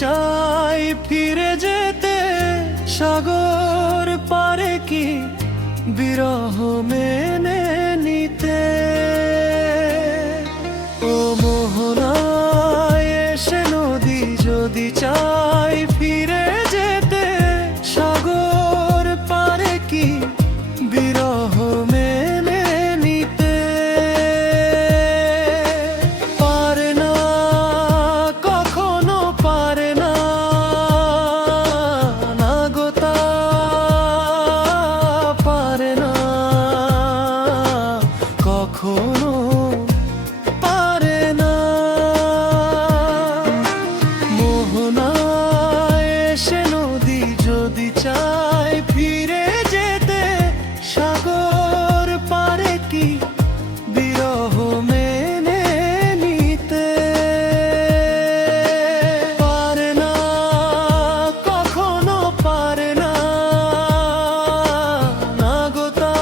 চাই ফিরে যেতে সাগর পারে কি বিরহ মেনে নিতে। ও মোহনায় এসে নদী যদি চাই ফিরে যেতে সাগর পারে কি বিরহ মেনে নিতে। পারে না কখনো পারে না, না গো তা পারে না কখনো পারে না। মোহনায় এসে নদী যদি চাই ফিরে যেতে সাগর পারে কি বিরহ মেনে নিতে। পারে না কখনো পারে না, না গো তা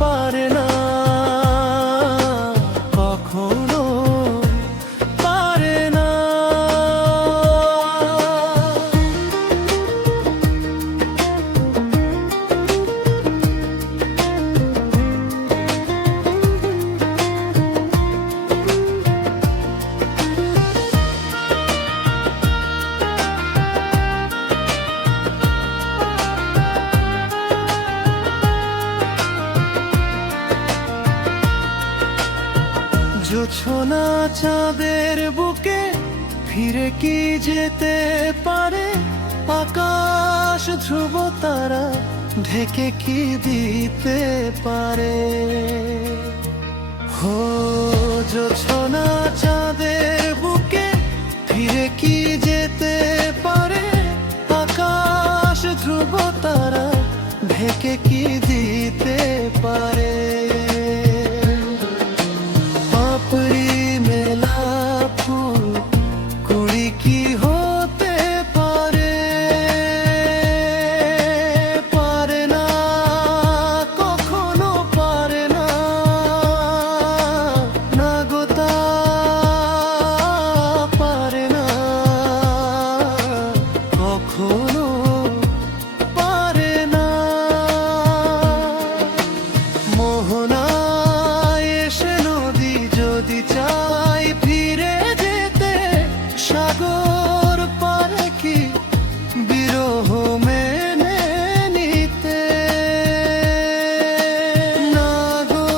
পারে না কখনো পারে না। জোছনা চাঁদের বুকে ফিরে কি যেতে পারে, আকাশ ধ্রুব তারা ঢেকে কি দিতে পারে। হো জোছনা চাঁদের বুকে ফিরে কি যেতে পারে, আকাশ ধ্রুব তারা ঢেকে কি দিতে পারে। পাপড়ি মেলা ফুল কুড়ি কি হতে পারে, পারে না কখনো পারে না, না গো তা পারে না কখনো পারে না। মোহনায় এসে নদী যদি চাই ফিরে যেতে সাগর পারে কি বিরহ মেনে নিতে। না গো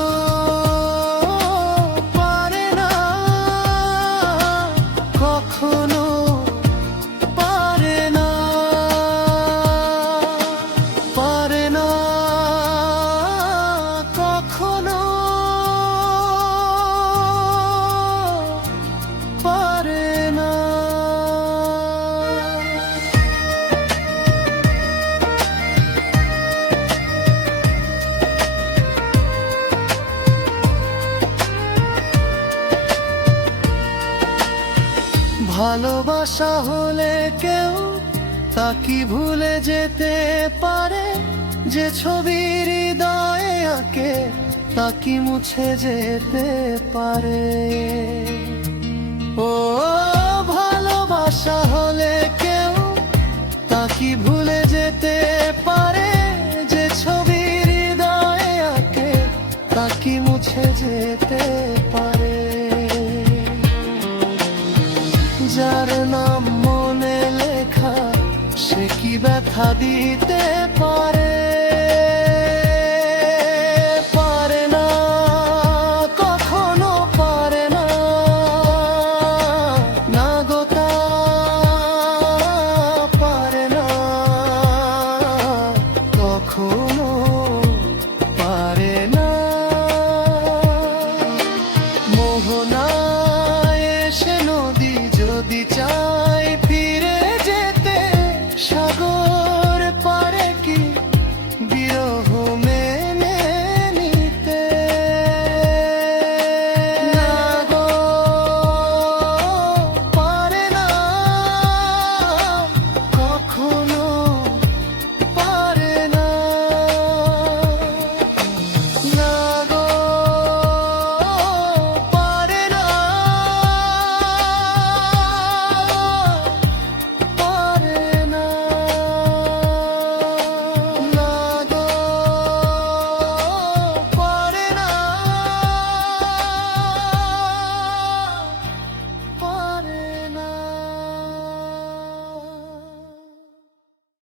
পারে না কখনো পারে না, পারে না কখনো পারে না। ভালোবাসা হলে কেউ তা কি ভুলে যেতে পারে, যে ছবি হৃদয়ে আঁকে তা কি মুছে যেতে পারে। ও ভালোবাসা হলে কেউ তা কি ভুলে যেতে পারে, যে ছবি হৃদয়ে আঁকে তা কি মুছে যেতে পারে। যার নাম মনে লেখা সে কি ব্যথা দিতে পারে।